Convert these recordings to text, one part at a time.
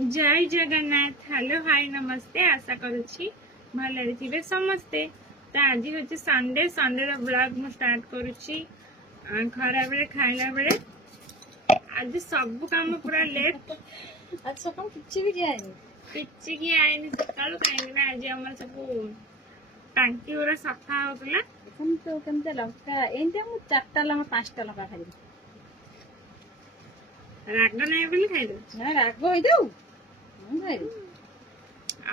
जय Jagannath. Hello hi नमस्ते। आशा करुछि भले थे समस्ते। तो आज हूँ संडे संडे ब्लॉग मु स्टार्ट करुछि। खरा बेले खाइला बेले आज सब काम पूरा लेट। आज सकाल किछि भी जायनी किछि की आइनी सकाल कहीं आज हमर सब टांकी पूरा सफा होतला। हम तो केमते लंका एंते हम 4टा लंका 5टा लंका खाइ राग नहीं बोली खाइ दो ना राग होई दउ हम खाइ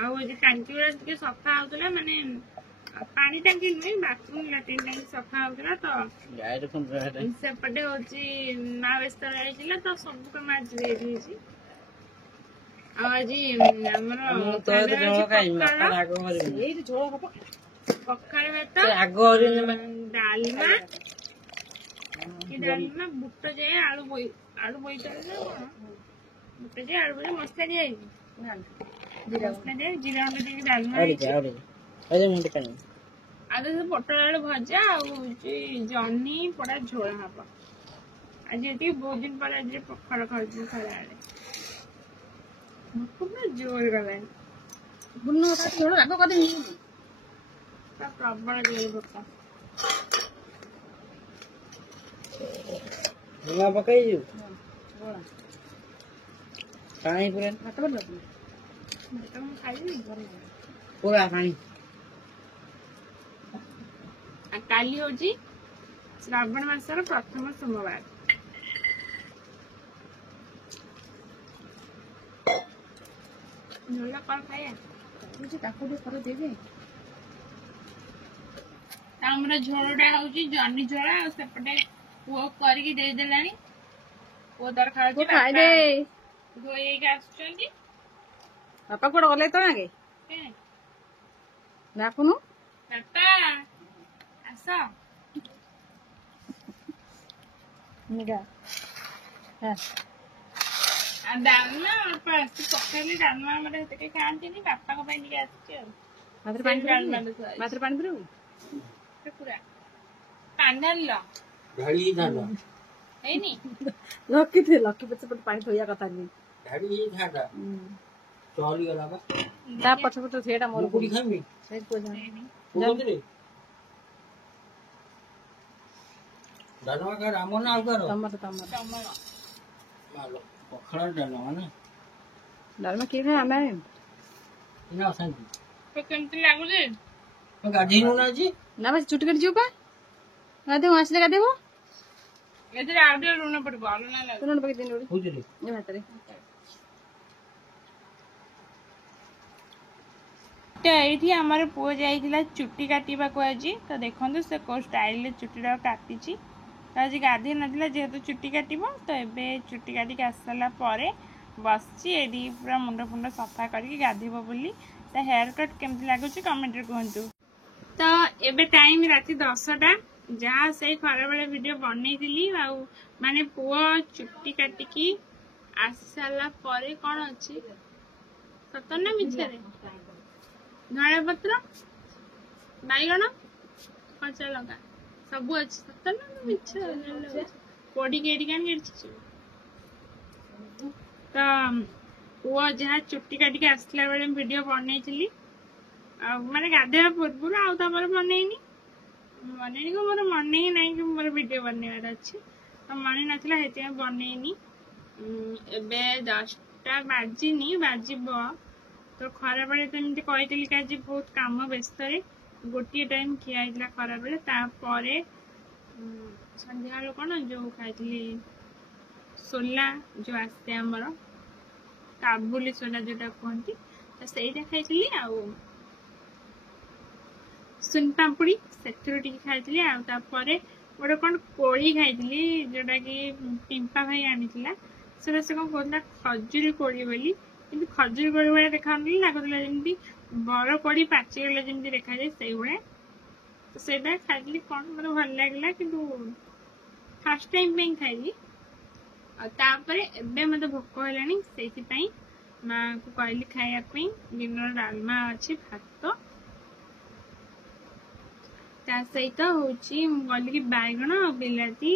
आउ जे टांकी पूरा के सफा होतला माने पानी टांकी नहीं बाथरूम लैट्रिन टांकी सफा होतला। तो गाइड फोन रहते सेपटे होची ना व्यस्त रहिला तो सब को मार दे दीची। आज हमर तो जो काई माथा राग मरि एई झोଳ हबो पखाल भात राग हरि डालमा की डालमा बुट जाए आलू बोई तर ना बुट जाए आलू बोई मसला जाए ना मसला जाए जीरा गुंड देके डालमा अरे जा अरे मुंडे कानी आज पटल आलू भजा जन्नी पड़ा झोल हम आज ये बहुत दिन पर आज पखाल खाई खरा खूब जोर गला बुन्नो का झोଳ राग कदे नी प्रबल जोर भोका लुगा पकाई जो बोला पानी पूरा भात कर दो तुम खाई पूरा पानी काली होची श्रावण मासर प्रथम सोमवार। झोला कौन खाया मुझे ताको दे कर देबे हमर झोलटा होची जन्नी झोला और सेपटे पुओ करके दे देलानी ओ दर खाउ वो खाइ दे धोई के आछुंती पापा कोड गले तो आगे ना कोनो पापा आसा निगा हां डालना पर पकड़ली डालना हमरे हेते के खांती नहीं पापा को ପାଇଁ ଟିକେ ଆସିଛି ଆଉ मात्र पानी पिरो पूरा कांडल घड़ी धान हैनी लकी पछ पानी थोया कथा नहीं घड़ी धान चली गला बा ता पछ पछ सेटा मोर कुड़ी खामी सही को जा कोदरे दानवा का रामन आउ करो टमाटर मालो पखड़ा दानवा ना दाल में की है हमें इना शांति तो केमती लागु जे गाधी नुना जी ना बस चुटकी कर जीव पा गादे वास लगा देबो एदरे आउडे लूण पड़बो आलू ना लागु तुरंत पके दिन ओडी बुझली ये भातरे तो ये आमर पुओ जाइला चुट्टी काटिबा को आज तो देखंतु से को स्टाइल ले चुट्टीरा काटिची तो आज गाधी नथिला जेहेतु चुट्टी काटिबो तो एबे चुट्टी काटी के आसला परे बसची एडी पूरा मुंड फुंड सफा करके गाधीबो बोली तो हेयर कट केमती लागुची कमेंट रे कहंतु। तो एबे टाइम राति 10टा जहाँ से खरा बेले वीडियो बनैतिली आउ माने पुओ चुट्टी काटिकी आसी साला परे कोन अछि सतन ना मिछरे धनिया पत्र बैगण कच्चा लगा सब अच्छी सतन ना मिछ कोडी केडी कान केडी तो वो जहाँ चुट्टी काटी के आसला बेले वीडियो बनैतिली माने गाधेवा पूर्व आउ तमर बनैनी बनैनी को मोर मन ही नहीं कि मोर वीडियो बनैवार अछि तो मन नथिला हेते बनैनी एबे 10टा बाजिनी बाजिबो तो खरा बेले तो एमती कहितली कि आज बहुत काम व्यस्त रे गोटे टाइम खिया आइला खरा बेले तापरे संध्या लो कोन जो खाइतली सोला जो आस्ते हमर काबुली सोला जोटा कहंती तो सेटा खाइतली आउ सुन पापड़ी सेथुर टिके खाइतली आउ तापरे गोटे कोन कोड़ी खाइतली जोटा कि पिंपा भाई आनिथिला सेटा से कोन कहला खजूरी कोड़ी बोली किंतु खजूरी कोड़ी वाला देखाउनी लागुला जेमती बड़ कोड़ी पाची गला जेमती देखा जाय सेई हुए तो सेटा खाइतली कोन मते भल लागला किंतु फर्स्ट टाइम पे खाइली आ तापरे एबे मते भोक हेलानी सेति पई मां को कहली खाया पई दिनर डालमा अछि भात ता सहित होची गली की बैगण बिलाती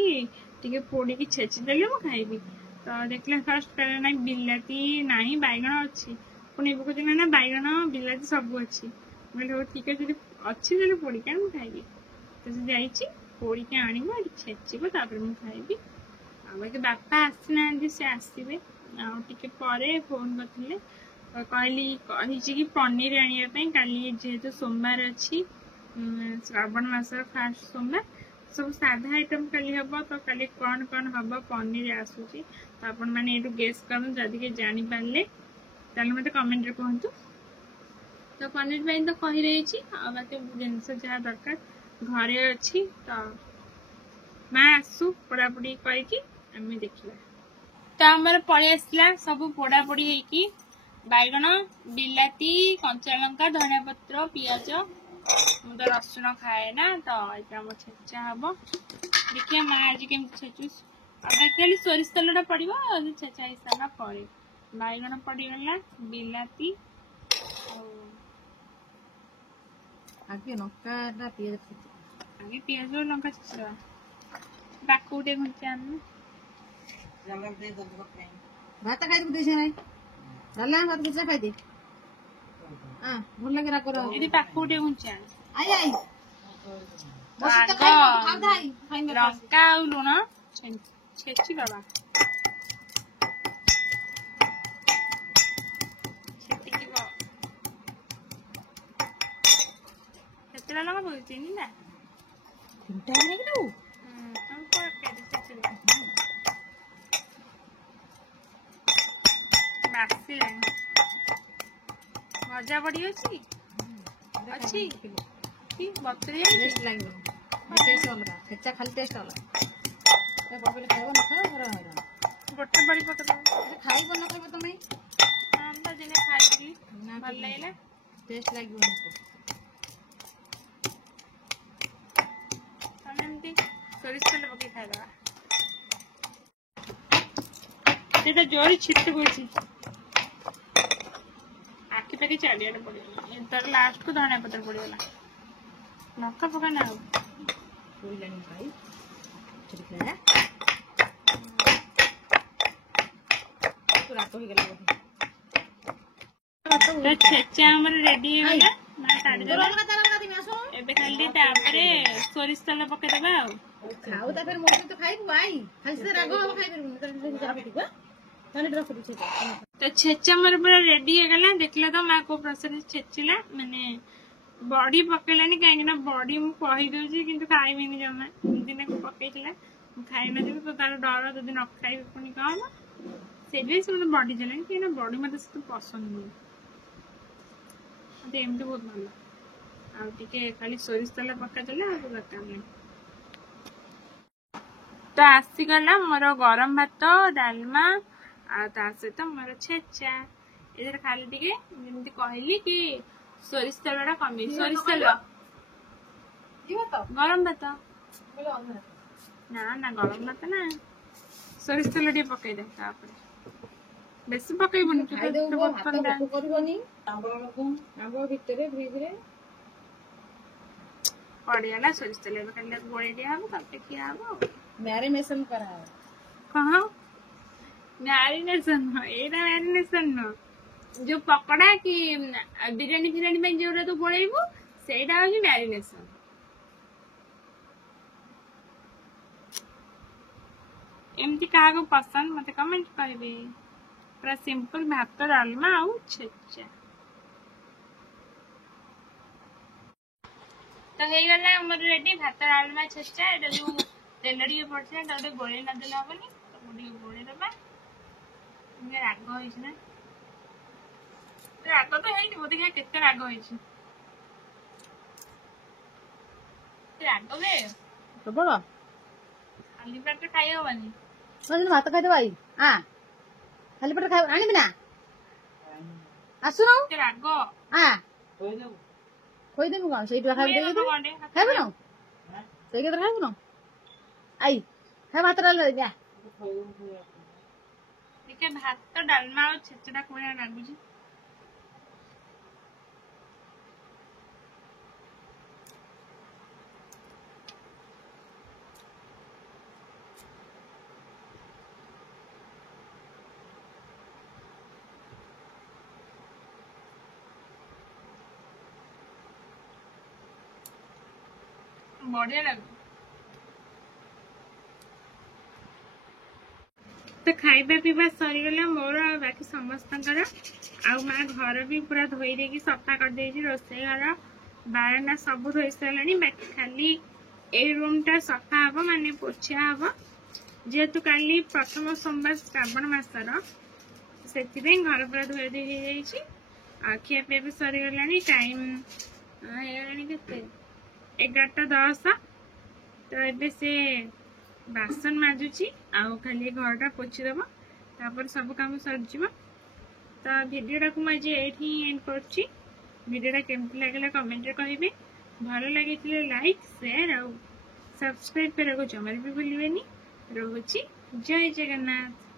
टिके पोड़ी की छेची देले मु खाइबी तो देखले फर्स्ट कहले ना बिलाती नहीं बैगण अच्छी पुणी एबे कहते ना बैगण बिलाती सब अच्छी बोले हो ठीक है যদি अच्छी তাহলে পড়িকে আমি খাইবি তো ସେ ଯାଇଛି ପୋଡ଼ିକି ଆଣିବ ଏଠି ଛେଚିବ ତାପରେ ମୁଁ ଖାଇବି ଆଉ ବାକି ବାପା ଆସିନାହାନ୍ତି ସେ ଆସିବେ ଆଉ ଟିକେ ପରେ ଫୋନ କରିଥିଲେ କହିଛି କି ପନିର ଆଣିବା ପାଇଁ କାଲି ଯେହେତୁ ସୋମବାର ଅଛି ଶ୍ରାବଣ ମାସର ଫାଷ୍ଟ ସୋମବାର ସବୁ ସାଧା ଆଇଟମ କାଲି ହବ ତ କାଲି କଣ କଣ ହବ ପନିର ଆସୁଛି ତ ଆପଣ ମାନେ ଏଠୁ ଗେସ୍ କରନ୍ତୁ ଯଦି କିଏ ଜାଣିପାରିଲେ ତାହେଲେ ମତେ କମେଣ୍ଟରେ କୁହନ୍ତୁ ତ ପନିର ପାଇଁ ତ କହି ରହିଛି ଆଉ ବାକି ଜିନିଷ ଯାହା ଦରକାର ଘରେ ଅଛି ତ ମା ଆସୁ ପୋଡ଼ାପୋଡ଼ି କରିକି ଆମେ ଦେଖିବା ତ ଆମର ପଳେଇ ଆସିଲା ସବୁ ପୋଡ଼ାପୋଡ଼ି ହେଇକି ବାଇଗଣ ବିଲାତି କଞ୍ଚା ଲଙ୍କା ଧନିଆ ପତ୍ର ପିଆଜ ମୁଁ ତ ରସୁଣ ଖାଏ ନା ତ ଏଇଟା ଆମ ଛେଚା ହବ ଦେଖିବା ମା ଆଜି କେମିତି ଛେଚୁଛି ଆଉ ବାକି ଖାଲି ସୋରିଷ ତେଲଟା ପଡ଼ିବ ଆଉ ଛେଚା ହେଇସାରିଲା ପରେ ବାଇଗଣ ପଡ଼ିଗଲା ବିଲାତି ଆଉ ଆଗେ ଲଙ୍କାଟା ପିଆଜ ଆଗେ ପିଆଜ ଲଙ୍କା ଛେଚିଦେବା ବାକୁ ଟିକେ ଘୁଞ୍ଚି ଆଣିବୁ ଭାତ ଖାଇଦେବୁ ଦେଇଛ ନାଇଁ ହେଲା ଭାତ କିଛି ଖାଇଦେ ଭଲ ଲାଗେ ରାଗ ଏଠି ପାଖକୁ ଟିକେ ଘୁଞ୍ଚି ଆଣି ଆଇ ଆଇ ଲଙ୍କା ଆଉ ଲୁଣ ଛେଚି ଦବା ଛେଚିଯିବ କେତେଟା ଲଙ୍କା ପକେଇଛି ତିନିଟା ତିନିଟା ନେଇକି ଦବୁ ବାସିଲାଣି ଭଜା ପଡି ଅଛି ଅଛି କି ବତୁରି ଟେଷ୍ଟ ଲାଗିବ ଟେଷ୍ଟ ଅଲଗା ଛେଚା ଖାଲି ଟେଷ୍ଟ ଅଲଗା ପକେଇଲେ ଖାଇବ ନ ଖାଇବ ଘର ହଇରାଣ ଗୋଟେ ବଡି ପକେଇଦବ ଖାଇବ ନ ଖାଇବ ତମେ ତ ଦିନେ ଖାଇଥିଲି ଭଲ ଲାଗିଲା ଟେଷ୍ଟ ଲାଗିବ ତମେ ଏମିତି ସୋରିଷ ତେଲ ପକେଇ ଖାଇଦବା ସେଟା ଜୋରି ଛିଟି ପଡୁଛି ଆଖି ପାଖି ଚାରିଆଡେ ପଡିଗଲା ତାର ଲାଷ୍ଟ କୁ ଧଣିଆ ପତ୍ର ପଡିଗଲା ଲଙ୍କା ପକା ନା ଆଉ ଛେଚା ଆମର ରେଡି ହେଇଗଲା ମା କାଢିଦେଲା ଏବେ ଖାଲି ତାପରେ ସୋରିଷ ତେଲ ପକେଇଦବା ଆଉ ଖାଉ ତାପରେ ମୋ ତ ଖାଇବୁ ଆଇ ଖାଲି ସେ ରାଗ ହବ ଖାଇପାରିବୁନି ତ ଛେଚା ମୋର ପୁରା ରେଡି ହେଇଗଲା ଦେଖିଲା ତ ମା କୋଉ ପ୍ରୋସେସ ଛେଚିଲା ମାନେ ବଡି ପକେଇଲାନି କାହିଁକି ନା ବଡି ମୁଁ କହିଦଉଛି କିନ୍ତୁ ଖାଇବିନି ଜମା ଦିନେ ପକେଇଥିଲା ମୁଁ ଖାଇନଥିଲି ତ ତାର ଡର ଯଦି ନ ଖାଇବି ପୁଣି କଣ ହବ ସେଇଥିପାଇଁ ସେ ମତେ ବଡି ଦେଲାନି କାହିଁକି ନା ବଡି ମତେ ସେତେ ପସନ୍ଦ ନୁହେଁ ମତେ ଏମିତି ବହୁତ ଭଲ ଆଉ ଟିକେ ଖାଲି ସୋରିଷ ତେଲ ପକେଇଦେଲେ ଆଉ ଦରକାର ନାହିଁ ତ ଆସିଗଲା ମୋର ଗରମ ଭାତ ଡାଲମା ଆଉ ତା ସହିତ ମୋର ଛେଚା ଏଥିରେ ଖାଲି ଟିକେ ଯେମିତି କହିଲି କି ସୋରିଷ ତେଲଟା କମେଇ ସୋରିଷ ତେଲ ଗରମ ଭାତ ନା ନା ଗରମ ଭାତ ନା ସୋରିଷ ତେଲ ଟିକେ ପକେଇଦେ ତାପରେ ବେଶୀ ପକେଇବୁନି କରିବନି ଆମ୍ବ ଭିତରେ ଫ୍ରିଜରେ ପଡିଗଲା ସୋରିଷ ତେଲ ଏବେ ଖାଲି ଗୋଳେଇ ଦିଆହବ ତାପରେ ଖିଆ ହବ ମ୍ୟାରିନେସନ କରାହବ କଣ ମ୍ୟାରିନେସନ ଏଇଟା ମ୍ୟାରିନେସନ ନୁହଁ ଯୋଉ ପକୋଡା କି ବିରିୟାନୀ ଫିରିୟାନୀ ପାଇଁ ଯୋଉଟା ତୁ ଗୋଳେଇବୁ ସେଇଟା ହଉଛି ମ୍ୟାରିନେସନ ଏମିତି କାହାକୁ ପସନ୍ଦ ମତେ କମେଣ୍ଟ କରିବେ ପୁରା ସିମ୍ପଲ ଭାତ ଡାଲମା ଆଉ ଛେଚା ତ ହେଇଗଲା ଆମର ରେଡି ଭାତ ଡାଲମା ଛେଚା ଏଟା ଯୋଉ ତେଲ ଟିକେ ପଡିଥିଲା ତା ଗୋଟେ ଗୋଳେଇ ନଦେଲେ ହବନି ତ ଟିକେ ଗୋଳେଇ ଦବା ରାଗ ହେଇଛି ନା ରାଗ ତ ହେଇଥିବ ଦେଖିବା କେତେ ରାଗ ହେଇଛି ରାଗ ବେ ପ୍ରବଳ ଖାଲି ପେଟରେ ଖାଇ ହବନି ଭାତ ଖାଇଦବ ଆଇ ଖାଲି ପେଟରେ ଖାଇବ ଆଣିବି ନା ଆସୁନ ରାଗ ଖୋଇଦେବୁ କଣ ସେଇଠି ଖାଇବୁ ଖାଇବୁନ ସେଇ କେତେ ଖାଇବୁନ ଆଇ ଖାଇ ଭାତ ଡାଲ ଯା ଟିକେ ଭାତ ଡାଲମା ଆଉ ଛେଚା କୋଳିଆ ଲାଗୁଛି बढ़िया लगे। तो खाइबा पीवा सरीगला मोर आ बाकी समस्तଙ୍କର ଆଉ ମା ଘର ବି ପୁରା ଧୋଇ ଦେଇକି ସଫା କରିଦେଇଛି। ରୋଷେଇ ଘର ବାରଣ୍ଡା ସବୁ ଧୋଇ ସାରିଲାଣି। ବାକି ଖାଲି ଏଇ ରୁମ୍ ଟା ସଫା ହବ ମାନେ ପୋଛା ହବ ଯେହେତୁ କାଲି ପ୍ରଥମ ସୋମବାର ଶ୍ରାବଣ ମାସର ସେଥିପାଇଁ ଘର ପୁରା ଧୋଇ ଧୋଇ ହେଇଯାଇଛି। ଆଉ ଖିଆ ପିଆ ବି ସରିଗଲାଣି। ଟାଇମ୍ ହେଇଗଲାଣି କେତେ 11:10। ତ ଏବେ ସେ ବାସନ ମାଜୁଛି ଆଉ ଖାଲି ଘରଟା ପୋଛିଦବ ତାପରେ ସବୁ କାମ ସରିଯିବ। ତ ଭିଡ଼ିଓଟାକୁ ମୁଁ ଆଜି ଏଇଠି ଏଣ୍ଡ କରୁଛି। ଭିଡ଼ିଓଟା କେମିତି ଲାଗିଲା କମେଣ୍ଟରେ କହିବେ। ଭଲ ଲାଗିଥିଲେ ଲାଇକ୍ ସେୟାର ଆଉ ସବସ୍କ୍ରାଇବ୍ କରିବାକୁ ଜମାରେ ବି ଭୁଲିବେନି। ରହୁଛି। ଜୟ ଜଗନ୍ନାଥ।